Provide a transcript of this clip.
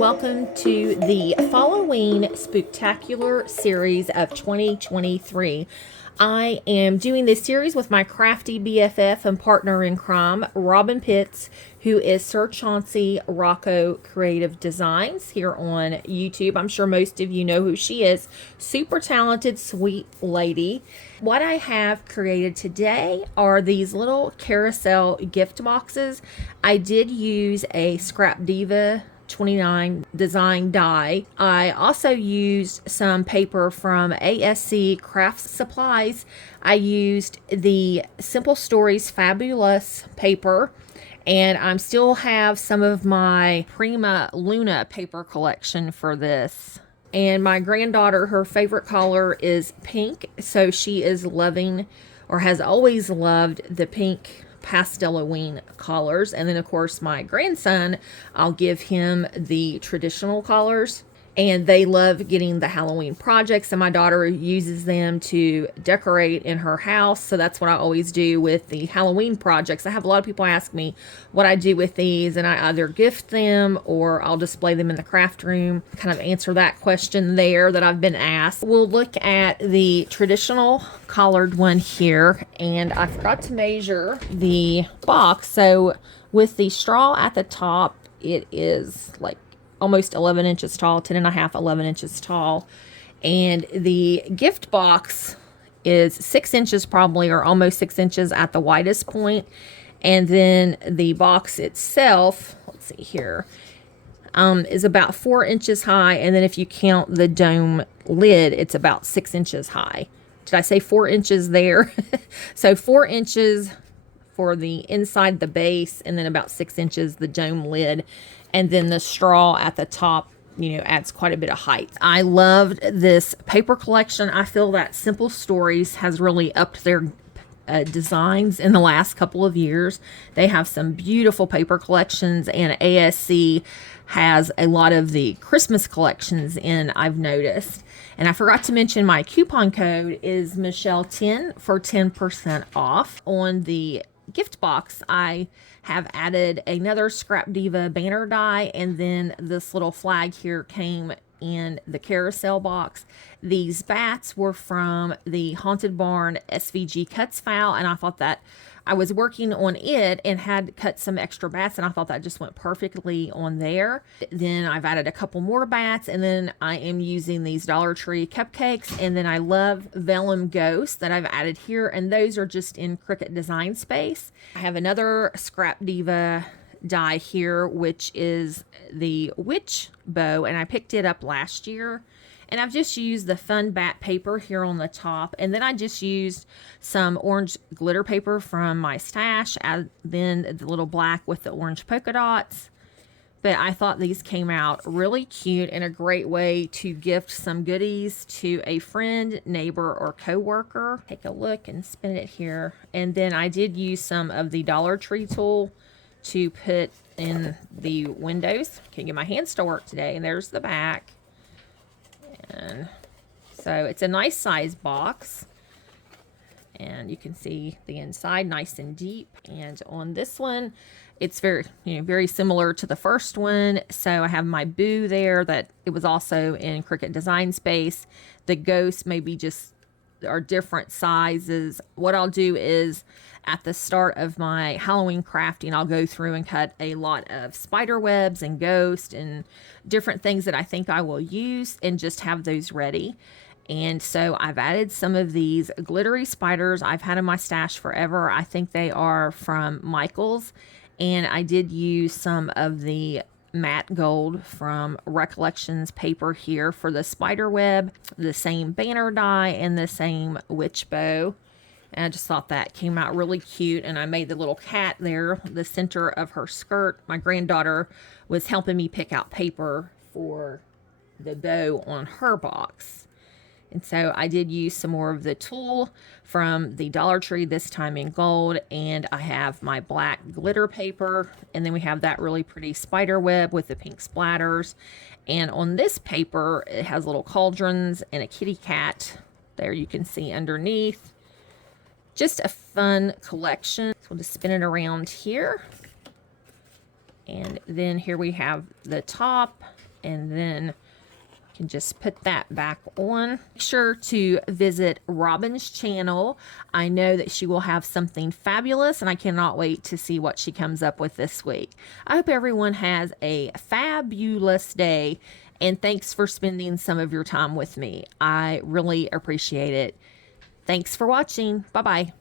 welcome to the Halloween Spooktacular series of 2023. I am doing this series with my crafty BFF and partner in crime, Robyn Pitts, who is Sir Chauncey ROCCO Creative Designs here on YouTube. I'm sure most of you know who she is. Super talented, sweet lady. What I have created today are these little carousel gift boxes. I did use a Scrap Diva 29 design die. I also used some paper from ASC Craft Supplies. I used the Simple Stories Fabulous paper, and I still have some of my Prima Luna paper collection for this. And my granddaughter, her favorite color is pink, so she is loving, or has always loved, the pink Pasteloween colors. And then of course my grandson, I'll give him the traditional colors, and they love getting the Halloween projects, and my daughter uses them to decorate in her house. So that's what I always do with the Halloween projects. I have a lot of people ask me what I do with these, and I either gift them or I'll display them in the craft room. Kind of answer that question there that I've been asked. We'll look at the traditional collared one here, and I forgot to measure the box. So with the straw at the top, it is like almost 11 inches tall, 10 and a half, 11 inches tall. And the gift box is 6 inches probably, or almost 6 inches at the widest point. And then the box itself, let's see here, is about 4 inches high. And then if you count the dome lid, it's about 6 inches high. Did I say 4 inches there? So 4 inches for the inside the base, and then about 6 inches the dome lid. And then the straw at the top, you know, adds quite a bit of height. I loved this paper collection. I feel that Simple Stories has really upped their designs in the last couple of years. They have some beautiful paper collections, and ASC has a lot of the Christmas collections in, I've noticed. And I forgot to mention my coupon code is Michelle10 for 10% off. On the gift box, I have added another Scrap Diva banner die, and then this little flag here came in the carousel box. These bats were from the Haunted Barn SVG Cuts file, and I thought that I was working on it and had cut some extra bats, and I thought that just went perfectly on there. Then I've added a couple more bats, and then I am using these Dollar Tree cupcakes, and then I love Vellum Ghosts that I've added here, and those are just in Cricut Design Space. I have another Scrap Diva die here, which is the Witch Bow, and I picked it up last year. And I've just used the fun bat paper here on the top. And then I just used some orange glitter paper from my stash. Then the little black with the orange polka dots. But I thought these came out really cute and a great way to gift some goodies to a friend, neighbor, or coworker. Take a look and spin it here. And then I did use some of the Dollar Tree tool to put in the windows. Can't get my hands to work today. And there's the back. And so it's a nice size box, and you can see the inside nice and deep. And on this one, it's very, very similar to the first one. So I have my boo there that it was also in Cricut Design Space. The ghosts maybe just are different sizes. What I'll do is at the start of my Halloween crafting, I'll go through and cut a lot of spider webs and ghosts and different things that I think I will use, and just have those ready. And so I've added some of these glittery spiders I've had in my stash forever. I think they are from Michael's, and I did use some of the matte gold from Recollections paper here for the spider web, the same banner die, and the same witch bow. And I just thought that came out really cute. And I made the little cat there the center of her skirt. My granddaughter was helping me pick out paper for the bow on her box. And so I did use some more of the tulle from the Dollar Tree, this time in gold. And I have my black glitter paper. And then we have that really pretty spider web with the pink splatters. And on this paper, it has little cauldrons and a kitty cat. There you can see underneath. Just a fun collection. So we'll just spin it around here. And then here we have the top. and then can just put that back on. Make sure to visit Robyn's channel. I know that she will have something fabulous, and I cannot wait to see what she comes up with this week. I hope everyone has a fabulous day, and thanks for spending some of your time with me. I really appreciate it. Thanks for watching. Bye-bye.